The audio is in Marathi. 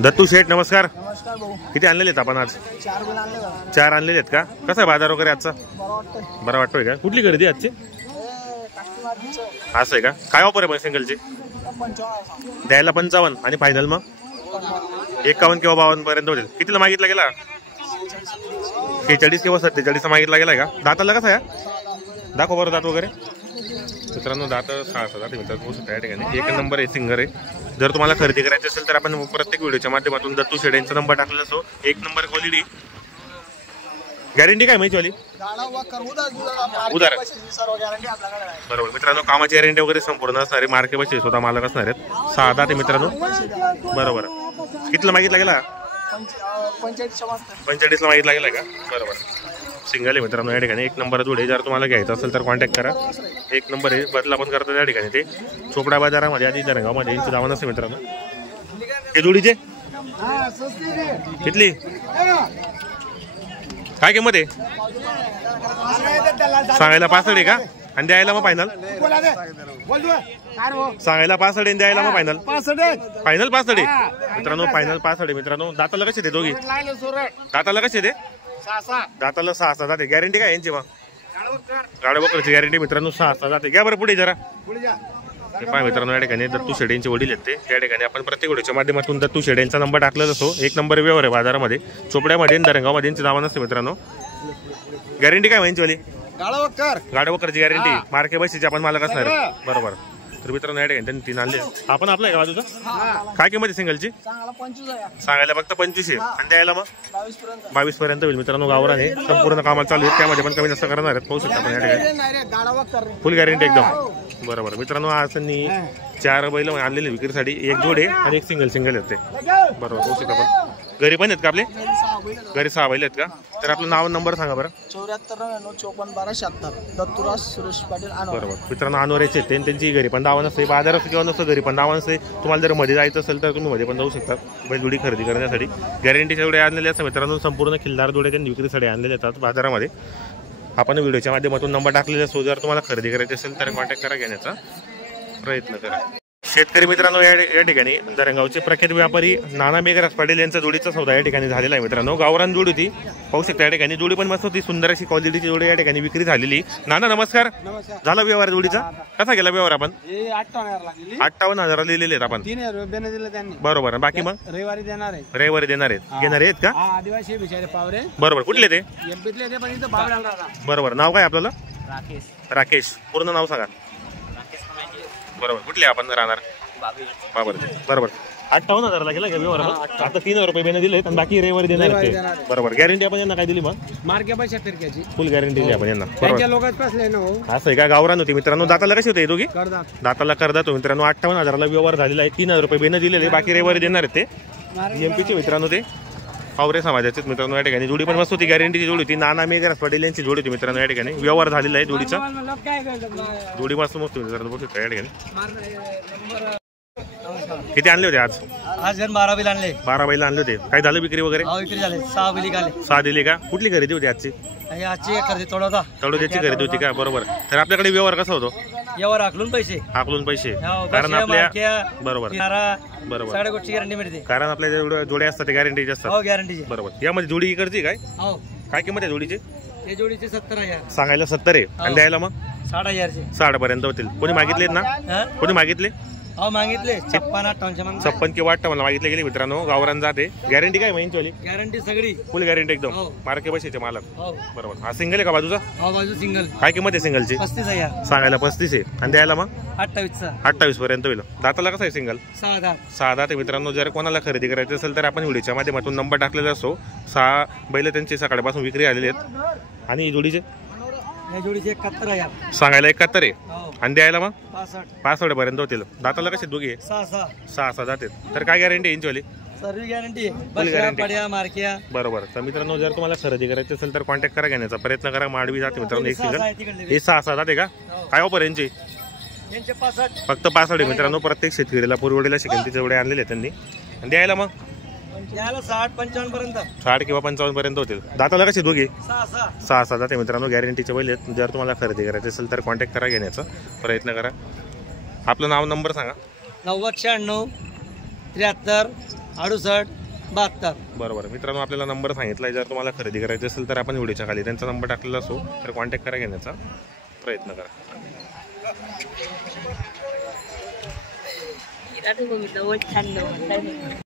दत्तू शेठ नमस्कार। नमस्कार भाऊ। किती आणलेले आहेत आपण आज? 4 बैल आणले बघा। 4 आणलेले आहेत का? कसा आहे बाजार वगैरे आजचा? बरा वाटतोय का? कुठली खरेदी आजची? असं आहे का? काय ऑफर आहे मग सिंगलची? 55 द्यायला 55 आणि फायनल मग 51 किंवा 52 पर्यंत होतील। कितीला मागितला गेला? 46 किंवा 47 मागितला गेलाय का? दाताला कसा आहे? दाखव बरं दात वगैरे। मित्रांनो दात 6 दात मित्रांनो या ठिकाणी एक नंबर आहे, सिंगर आहे। जर तुम्हाला खरेदी करायची असेल तर आपण प्रत्येक व्हिडिओच्या माध्यमातून दत्तू शेठ यांचा नंबर टाकलेला असो। एक नंबर क्वालिटी, गॅरंटी काय माहिती वाली? उदार बरोबर मित्रांनो, कामाची गॅरंटी वगैरे संपूर्ण असणारे, मार्के बसे स्वतः मालक असणार आहेत। 6 दात मित्रांनो बरोबर। कितीला मागितला गेला? 45 ला मागितला गेला का? बरोबर सिंगल आहे मित्रांनो या ठिकाणी। एक नंबर जोडे, जर तुम्हाला घ्यायचं असेल तर कॉन्टॅक्ट करा। एक नंबर आहे, बदला पण करतात या ठिकाणी ते चोपडा बाजारामध्ये आधी दरंगावमध्ये यांचं दावा नसते मित्रांनो। हे जोडीचे कितली काय किंमत आहे? सांगायला 65 आहे का? आणि द्यायला मग फायनल? सांगायला 65 आणि द्यायला मग फायनल? फायनल 65 मित्रांनो, फायनल 65 मित्रांनो। दाताला कसे ते दोघी? दाताला कसे ते? दाताला 6 जाते। गॅरंटी काय यांची मग? गाड्या बकरची गॅरंटी मित्रांनो 6 जाते। घ्या बरं पुढे जरा। हे पाय मित्रांनो या ठिकाणी दत्तू शेठ यांचे वडील आहेत ते। या ठिकाणी आपण प्रत्येक व्हिडिओच्या माध्यमातून दत्तू शेठ यांचा नंबर टाकलेला असो। एक नंबर व्यवहार आहे बाजारामध्ये, चोपड्यामध्ये दरंगावमध्ये यांची नाव नसते मित्रांनो। गॅरंटी काय यांची वाली? गाड्या बकरची गॅरंटी, मार्के बसीची आपण मालक असणार बरोबर। तर मित्रांनो या ठिकाणी त्यांनी 3 आणले। आपण आपला आहे का बाजूचा? काय किंमत आहे सिंगलची? सांगायला फक्त 25 आहे आणि द्यायला मग 22 पर्यंत होईल मित्रांनो। गावराने संपूर्ण कामाला चालू आहे, त्यामध्ये पण कमी जास्त करणार आहेत। पाहू शकता आपण या ठिकाणी फुल गॅरंटी एकदम बरोबर मित्रांनो। आज त्यांनी 4 बैल आणलेले विक्रीसाठी, एक जोडे आणि एक सिंगल आहेत ते बरोबर। पाहू शकता आपण घरी पण आहेत का आपले? घरी 6 बैल आहेत का? तर आपलं नाव नंबर सांगा बरं। 74 दत्तुराज सुरेश पाटील बरोबर मित्रांनो, अनोऱ्याचे आहेत त्यांची घरी पण दावा नसते, बाजारात किंवा नसतं घरी पण दावा नसते। तुम्हाला जर मध्ये जायचं असेल तर तुम्ही मध्ये पण जाऊ शकता बैलजोडी खरेदी करण्यासाठी। गॅरंटीच्या जोडे आणलेले असतात मित्रांनो, संपूर्ण खिल्लार जोडे त्यांनी विक्रीसाठी आणलेले येतात बाजारामध्ये। आपण व्हिडिओच्या माध्यमातून नंबर टाकलेला असो, जर तुम्हाला खरेदी करायची असेल तर कॉन्टॅक्ट करा, घेण्याचा प्रयत्न करा। शेतकरी मित्रांनो या ठिकाणी दरंगावचे प्रख्यात व्यापारी नाना मेघराज पाटील यांचा जोडीचा सौदा या ठिकाणी झालेला आहे मित्रांनो। गावरान जोडी होती, पाहू शकता या ठिकाणी जोडी पण मस्त होती, सुंदर अशी क्वालिटीची जोडी या ठिकाणी विक्री झालेली। नाना नमस्कार। झाला व्यवहार जोडीचा? कसा गेला व्यवहार? आपण 58,000 लिहिलेले आहेत आपण। 3,000 रुपये दिले त्यांनी बरोबर। बाकी मग रविवारी देणार आहे? रविवारी देणार आहेत, घेणार आहेत का? आदिवासी बिचारे पावरे बरोबर। कुठले ते? एमपीतले ते, पण इथं पावरे बरोबर। नाव काय आपल्याला? राकेश। राकेश पूर्ण नाव सांगा बरोबर। कुठले आपण राहणार? बरोबर 58,000 गेला का व्यवहार? आता 3,000 रुपये बेने दिले आणि बाकी रविवारी देणार आहेत बरोबर। गॅरंटी आपण यांना काय दिली मग? मार्के पैसे फिरक्याची फुल गॅरंटी दिली आपण यांना बरोबर। असं आहे का? गावरान होती मित्रांनो। दाताला कशी होते दोघी? दाताला करदात मित्रांनो। 58,000 व्यवहार झालेला आहे, 3,000 रुपये बेने दिलेले, बाकी रविवारी देणार आहेत ते। एमपीचे मित्रांनो ते पावरे समाजाचे मित्रांनो या ठिकाणी। जोडी पण मस्त होती, गॅरंटीची जोडी होती। नाना मेघराज पाटील यांची जोडी होती मित्रांनो या ठिकाणी। व्यवहार झालेला आहे जोडीचा, जोडी मस्त मस्त मित्रांनो बघू शकता या ठिकाणी। किती आणले होते आज? 12 बैल आणले। 12 बैल आणले होते। काय झालं विक्री वगैरे? विक्री झाली, 6 बैल निघाले। 6 दिले का? कुठली खरेदी होती आजची? आजची खरेदी तळोद्याची खरेदी होती का? बरोबर। तर आपल्याकडे व्यवहार कसा होतो? व्यवहार आकलून पैसे कारण आपल्या बरोबर बरोबर साडेकोटची गॅरंटी मिळते, कारण आपल्या जोड्या असतात गॅरंटीचे असतात गॅरंटी बरोबर। यामध्ये जोडी करते काय? काय किंमत आहे जोडीची? ते जोडीचे 70,000 सांगायला 70 आहे आणि द्यायला मग 60,000 60 पर्यंत होतील। कोणी मागितलेत ना? कोणी मागितले? मागितले 56-58 किंवा 58 मागितले गेले मित्रांनो। गावरान जाते। गॅरंटी काय महिन्याची? गॅरंटी सगळी फुल गॅरंटी एकदम, मार्के बसेचे मालक बरोबर। हा सिंगल आहे का बाजूचा? बाजू सिंगल। काय किंमत आहे सिंगलची? 35,000 सांगायला 35 आहे आणि द्यायला मग 28 पर्यंत होईल। दाताला कसं आहे सिंगल? 6 दात मित्रांनो। जर कोणाला खरेदी करायची असेल तर आपण व्हिडिओच्या माध्यमातून नंबर टाकलेला असो। 6 बैल त्यांची सकाळपासून विक्री आलेली आहेत। आणि जोडीचे? जोडीचे 71,000 सांगायला 71 आहे आणि द्यायला मग 65 पर्यंत होतील। दाताला कसे दोघे? 6 जाते। तर काय गॅरंटी यांची? सर्व गॅरंटी बरोबर। तर मित्रांनो जर तुम्हाला खरेदी करायची असेल तर कॉन्टॅक्ट करा, घेण्याचा प्रयत्न करा। माडवी जाते मित्रांनो एक सिंगल, हे 6 जाते का? काय ऑफर यांची? फक्त 65 मित्रांनो। प्रत्येक शेतकरीला पुरवडीला शिकंतीचे एवढे आणलेले त्यांनी आणि द्यायला मग 60-55 पर्यंत, 60 किंवा 55 पर्यंत होतील। दाताला कशी दोघी? 6 जाते मित्रांनो। गॅरंटीचे बैल आहेत। जर तुम्हाला खरेदी करायची असेल तर कॉन्टॅक्ट करा, घेण्याचा प्रयत्न करा। आपलं नाव नंबर सांगा। 9096 73 68 72. बरोबर मित्रांनो, आपल्याला नंबर सांगितला. जर तुम्हाला खरेदी करायची असेल तर आपण व्हिडिओच्या खाली त्यांचा नंबर टाकलेला असो, तर कॉन्टॅक्ट करा, घेण्याचा प्रयत्न करा.